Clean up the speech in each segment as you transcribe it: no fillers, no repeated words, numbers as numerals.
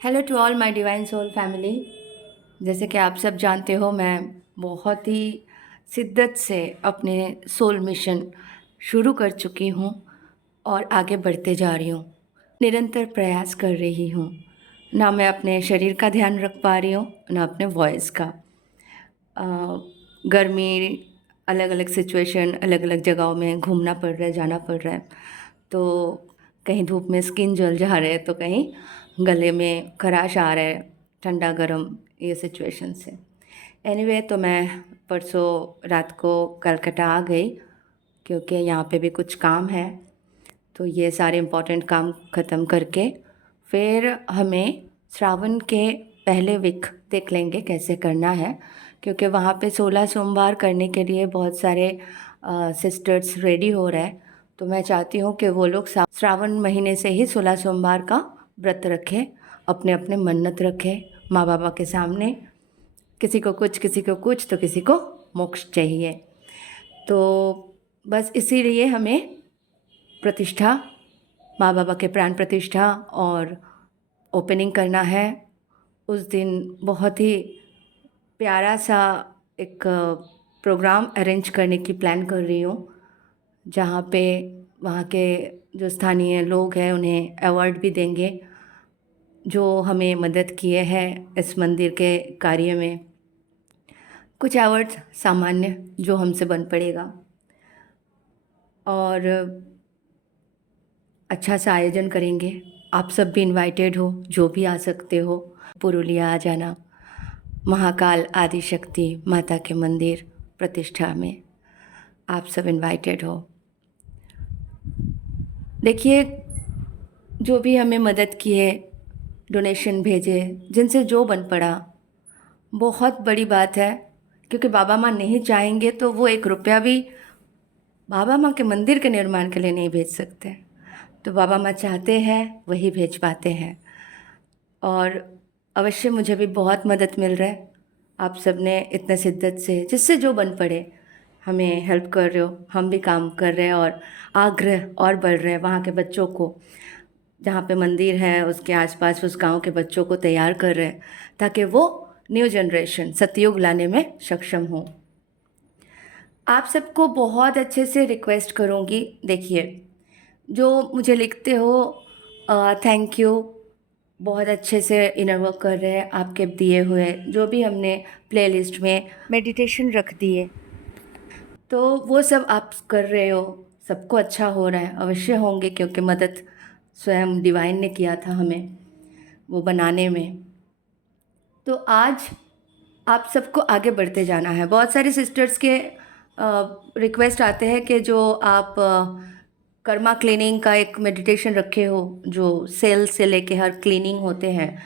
Hello to all my divine soul family. जैसे कि आप सब जानते हो, मैं बहुत ही शिद्दत से अपने सोल मिशन शुरू कर चुकी हूँ और आगे बढ़ते जा रही हूँ। निरंतर प्रयास कर रही हूँ। ना मैं अपने शरीर का ध्यान रख पा रही हूँ, ना अपने वॉइस का। अ, गर्मी, अलग अलग सिचुएशन, अलग अलग जगहों में घूमना पड़ रहा है, जाना पड़ रहा है। तो कहीं धूप में स्किन जल जा रहा है, तो कहीं गले में खराश आ रहा है, ठंडा गर्म ये सिचुएशन से। एनीवे, तो मैं परसों रात को कलकत्ता आ गई क्योंकि यहाँ पे भी कुछ काम है। तो ये सारे इम्पोर्टेंट काम ख़त्म करके फिर हमें श्रावण के पहले वीक देख लेंगे कैसे करना है, क्योंकि वहाँ पे 16 सोमवार करने के लिए बहुत सारे सिस्टर्स रेडी हो रहे हैं। तो मैं चाहती हूँ कि वो लोग श्रावण महीने से ही 16 सोमवार का व्रत रखें, अपने अपने मन्नत रखें माँ बाबा के सामने। किसी को कुछ, किसी को कुछ, तो किसी को मोक्ष चाहिए। तो बस इसीलिए हमें प्रतिष्ठा, माँ बाबा के प्राण प्रतिष्ठा और ओपनिंग करना है। उस दिन बहुत ही प्यारा सा एक प्रोग्राम अरेंज करने की प्लान कर रही हूँ, जहाँ पे वहाँ के जो स्थानीय लोग हैं उन्हें अवार्ड भी देंगे, जो हमें मदद किए हैं इस मंदिर के कार्य में। कुछ अवार्ड्स सामान्य जो हमसे बन पड़ेगा, और अच्छा सा आयोजन करेंगे। आप सब भी इनवाइटेड हो, जो भी आ सकते हो। पुरुलिया आ जाना, महाकाल आदिशक्ति माता के मंदिर प्रतिष्ठा में आप सब इनवाइटेड हो। देखिए, जो भी हमें मदद किए, डोनेशन भेजे, जिनसे जो बन पड़ा, बहुत बड़ी बात है। क्योंकि बाबा माँ नहीं चाहेंगे तो वो एक रुपया भी बाबा माँ के मंदिर के निर्माण के लिए नहीं भेज सकते। तो बाबा माँ चाहते हैं वही भेज पाते हैं। और अवश्य मुझे भी बहुत मदद मिल रहा है। आप सब ने इतने शिद्दत से जिससे जो बन पड़े हमें हेल्प कर रहे हो। हम भी काम कर रहे हैं और आग्रह और बढ़ रहे हैं। वहाँ के बच्चों को, जहाँ पे मंदिर है उसके आसपास उस गांव के बच्चों को तैयार कर रहे हैं, ताकि वो न्यू जनरेशन सतयुग लाने में सक्षम हो। आप सबको बहुत अच्छे से रिक्वेस्ट करूँगी, देखिए, जो मुझे लिखते हो थैंक यू, बहुत अच्छे से इनर वर्क कर रहे हैं। आपके दिए हुए जो भी हमने प्लेलिस्ट में मेडिटेशन रख दिए, तो वो सब आप कर रहे हो, सबको अच्छा हो रहा है। अवश्य होंगे, क्योंकि मदद स्वयं डिवाइन ने किया था हमें वो बनाने में। तो आज आप सबको आगे बढ़ते जाना है। बहुत सारे सिस्टर्स के रिक्वेस्ट आते हैं कि जो आप कर्मा क्लीनिंग का एक मेडिटेशन रखे हो, जो सेल से लेके हर क्लीनिंग होते हैं,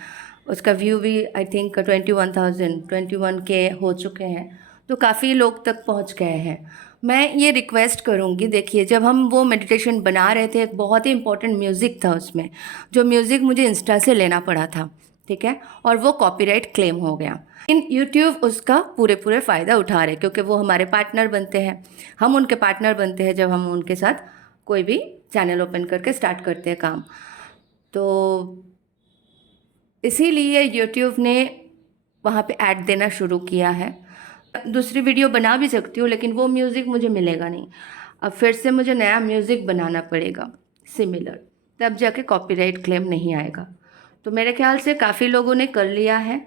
उसका व्यू भी आई थिंक 21,021 के हो चुके हैं। तो काफ़ी लोग तक पहुंच गए हैं। मैं ये रिक्वेस्ट करूंगी, देखिए, जब हम वो मेडिटेशन बना रहे थे, एक बहुत ही इंपॉर्टेंट म्यूज़िक था उसमें, जो म्यूज़िक मुझे इंस्टा से लेना पड़ा था, ठीक है, और वो कॉपीराइट क्लेम हो गया। इन यूट्यूब उसका पूरे पूरे फ़ायदा उठा रहे, क्योंकि वो हमारे पार्टनर बनते हैं। हम उनके पार्टनर बनते हैं जब हम उनके साथ कोई भी चैनल ओपन करके स्टार्ट करते हैं काम। तो इसीलिए यूट्यूब ने वहाँ पे ऐड देना शुरू किया है। दूसरी वीडियो बना भी सकती हूँ, लेकिन वो म्यूज़िक मुझे मिलेगा नहीं। अब फिर से मुझे नया म्यूज़िक बनाना पड़ेगा सिमिलर, तब जाके कॉपीराइट क्लेम नहीं आएगा। तो मेरे ख्याल से काफ़ी लोगों ने कर लिया है।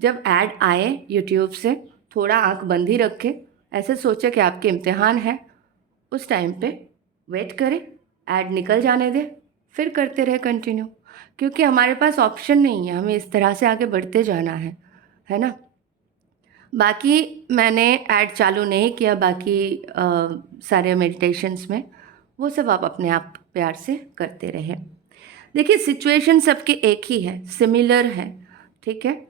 जब ऐड आए यूट्यूब से, थोड़ा आंख बंद ही रखे, ऐसे सोचे कि आपके इम्तिहान है, उस टाइम पे वेट करें, ऐड निकल जाने दें, फिर करते रहे कंटिन्यू। क्योंकि हमारे पास ऑप्शन नहीं है, हमें इस तरह से आगे बढ़ते जाना है ना। बाकी मैंने ऐड चालू नहीं किया, बाकी सारे मेडिटेशंस में, वो सब आप अपने आप प्यार से करते रहे। देखिए, सिचुएशन सबके एक ही है, सिमिलर है, ठीक है।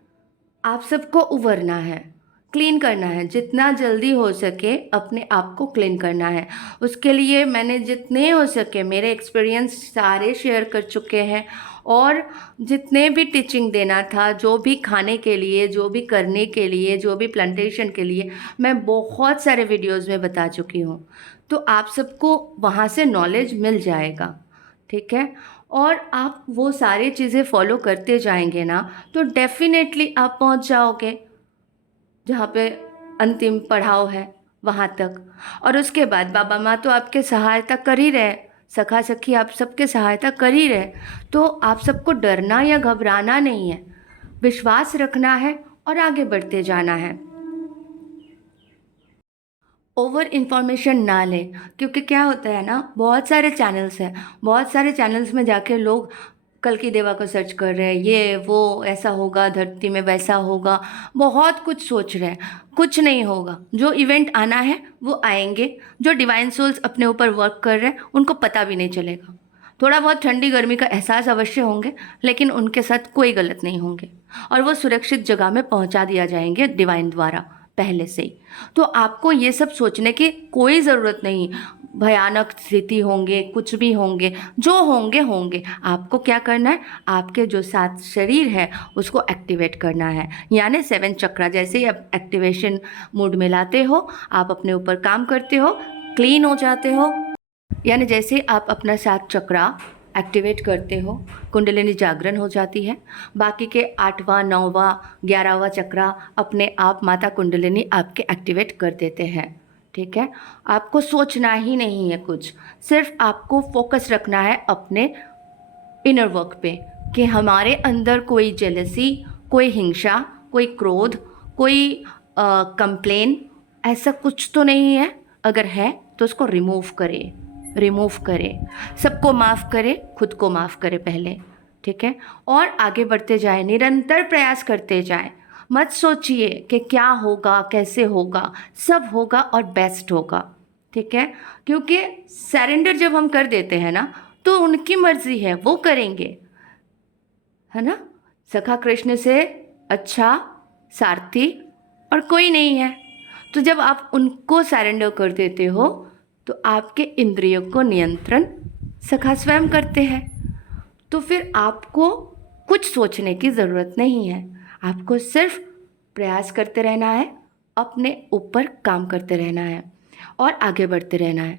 आप सबको उभरना है, क्लीन करना है, जितना जल्दी हो सके अपने आप को क्लीन करना है। उसके लिए मैंने जितने हो सके मेरे एक्सपीरियंस सारे शेयर कर चुके हैं, और जितने भी टीचिंग देना था, जो भी खाने के लिए, जो भी करने के लिए, जो भी प्लांटेशन के लिए, मैं बहुत सारे वीडियोस में बता चुकी हूँ। तो आप सबको वहाँ से नॉलेज मिल जाएगा, ठीक है। और आप वो सारी चीज़ें फॉलो करते जाएंगे ना, तो डेफिनेटली आप पहुंच जाओगे जहाँ पे अंतिम पड़ाव है वहाँ तक। और उसके बाद बाबा माँ तो आपके सहायता कर ही रहे, सखा सखी आप सबके सहायता कर ही रहे। तो आप सबको डरना या घबराना नहीं है, विश्वास रखना है और आगे बढ़ते जाना है। ओवर इन्फॉर्मेशन ना लें, क्योंकि क्या होता है ना, बहुत सारे चैनल्स हैं, बहुत सारे चैनल्स में जाके लोग कल की देवा को सर्च कर रहे हैं, ये वो ऐसा होगा, धरती में वैसा होगा, बहुत कुछ सोच रहे हैं। कुछ नहीं होगा, जो इवेंट आना है वो आएंगे। जो डिवाइन सोल्स अपने ऊपर वर्क कर रहे हैं उनको पता भी नहीं चलेगा। थोड़ा बहुत ठंडी गर्मी का एहसास अवश्य होंगे, लेकिन उनके साथ कोई गलत नहीं होंगे और वो सुरक्षित जगह में पहुंचा दिया जाएंगे डिवाइन द्वारा पहले से ही। तो आपको ये सब सोचने की कोई ज़रूरत नहीं। भयानक स्थिति होंगे, कुछ भी होंगे, जो होंगे होंगे। आपको क्या करना है, आपके जो 7 शरीर है उसको एक्टिवेट करना है, यानी 7 चक्रा। जैसे ही आप एक्टिवेशन मूड में लाते हो, आप अपने ऊपर काम करते हो, क्लीन हो जाते हो। यानी जैसे ही आप अपना 7 चक्रा एक्टिवेट करते हो, कुंडलिनी जागरण हो जाती है। बाकी के 8वां 9वां 11वां चक्रा अपने आप माता कुंडलिनी आपके एक्टिवेट कर देते हैं। ठीक है, आपको सोचना ही नहीं है कुछ, सिर्फ आपको फोकस रखना है अपने इनर वर्क पे कि हमारे अंदर कोई जेलसी, कोई हिंसा, कोई क्रोध, कोई कंप्लेन, ऐसा कुछ तो नहीं है। अगर है तो उसको रिमूव करें। सबको माफ़ करें, खुद को माफ़ करें पहले। ठीक है, और आगे बढ़ते जाएं, निरंतर प्रयास करते जाएं। मत सोचिए कि क्या होगा, कैसे होगा, सब होगा और बेस्ट होगा। ठीक है, क्योंकि सरेंडर जब हम कर देते हैं ना, तो उनकी मर्जी है, वो करेंगे, है ना। सखा कृष्ण से अच्छा सारथी और कोई नहीं है। तो जब आप उनको सरेंडर कर देते हो, तो आपके इंद्रियों को नियंत्रण सखा स्वयं करते हैं। तो फिर आपको कुछ सोचने की ज़रूरत नहीं है, आपको सिर्फ प्रयास करते रहना है, अपने ऊपर काम करते रहना है और आगे बढ़ते रहना है।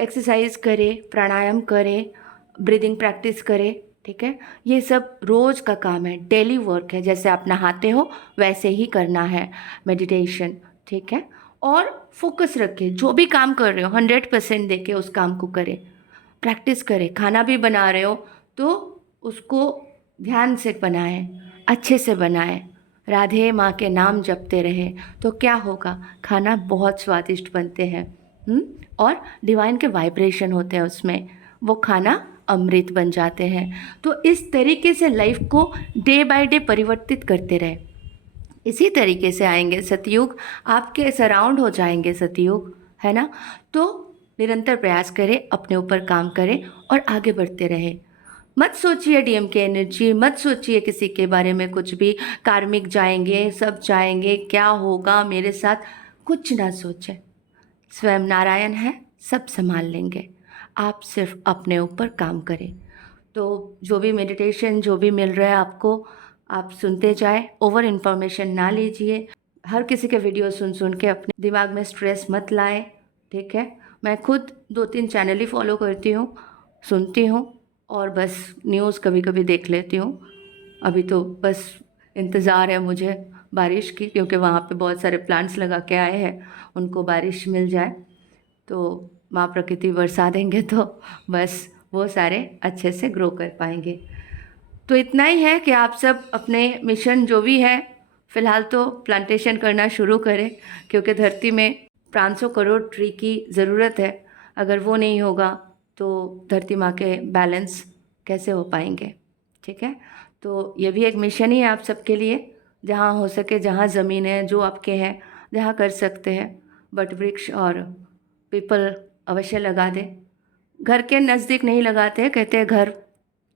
एक्सरसाइज करें, प्राणायाम करें, ब्रीदिंग प्रैक्टिस करें। ठीक है, ये सब रोज़ का काम है, डेली वर्क है। जैसे आप नहाते हो वैसे ही करना है मेडिटेशन। ठीक है, और फोकस रखें, जो भी काम कर रहे हो 100% देके उस काम को करें, प्रैक्टिस करें। खाना भी बना रहे हो तो उसको ध्यान से बनाएं, अच्छे से बनाएं, राधे माँ के नाम जपते रहे तो क्या होगा, खाना बहुत स्वादिष्ट बनते हैं। और डिवाइन के वाइब्रेशन होते हैं उसमें, वो खाना अमृत बन जाते हैं। तो इस तरीके से लाइफ को डे बाय डे परिवर्तित करते रहे। इसी तरीके से आएंगे सतयुग, आपके सराउंड हो जाएंगे सतयुग, है ना। तो निरंतर प्रयास करें, अपने ऊपर काम करें और आगे बढ़ते रहे। मत सोचिए डीएम के एनर्जी, मत सोचिए किसी के बारे में कुछ भी, कार्मिक जाएंगे, सब जाएंगे, क्या होगा मेरे साथ, कुछ ना सोचें। स्वयं नारायण है, सब संभाल लेंगे, आप सिर्फ अपने ऊपर काम करें। तो जो भी मेडिटेशन, जो भी मिल रहा है आपको, आप सुनते जाए, ओवर इन्फॉर्मेशन ना लीजिए। हर किसी के वीडियो सुन सुन के अपने दिमाग में स्ट्रेस मत लाए। ठीक है, मैं खुद 2-3 चैनल ही फॉलो करती हूँ, सुनती हूँ और बस न्यूज़ कभी कभी देख लेती हूँ। अभी तो बस इंतज़ार है मुझे बारिश की, क्योंकि वहाँ पे बहुत सारे प्लांट्स लगा के आए हैं, उनको बारिश मिल जाए तो माँ प्रकृति बरसा देंगे, तो बस वो सारे अच्छे से ग्रो कर पाएंगे। तो इतना ही है कि आप सब अपने मिशन जो भी है, फ़िलहाल तो प्लांटेशन करना शुरू करें, क्योंकि धरती में 500 करोड़ ट्री की ज़रूरत है। अगर वो नहीं होगा तो धरती माँ के बैलेंस कैसे हो पाएंगे। ठीक है, तो ये भी एक मिशन ही है आप सबके लिए। जहाँ हो सके, जहाँ ज़मीन है, जो आपके हैं, जहाँ कर सकते हैं, बट वृक्ष और पीपल अवश्य लगा दें। घर के नज़दीक नहीं लगाते हैं, कहते हैं घर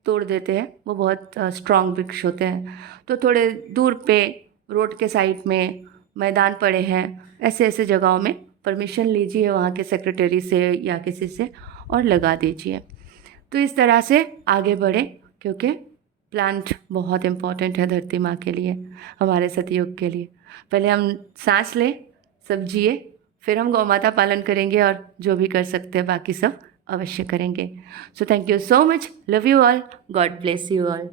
तोड़ देते हैं, वो बहुत स्ट्रॉन्ग वृक्ष होते हैं। तो थोड़े दूर पे रोड के साइड में मैदान पड़े हैं, ऐसे ऐसे जगहों में परमिशन लीजिए वहाँ के सेक्रेटरी से या किसी से और लगा दीजिए। तो इस तरह से आगे बढ़े, क्योंकि प्लांट बहुत इम्पॉर्टेंट है धरती माँ के लिए, हमारे सतयुग के लिए। पहले हम सांस लें, सब जिए, फिर हम गौ माता पालन करेंगे और जो भी कर सकते हैं बाकी सब अवश्य करेंगे। So thank you so much, love you all, God bless you all.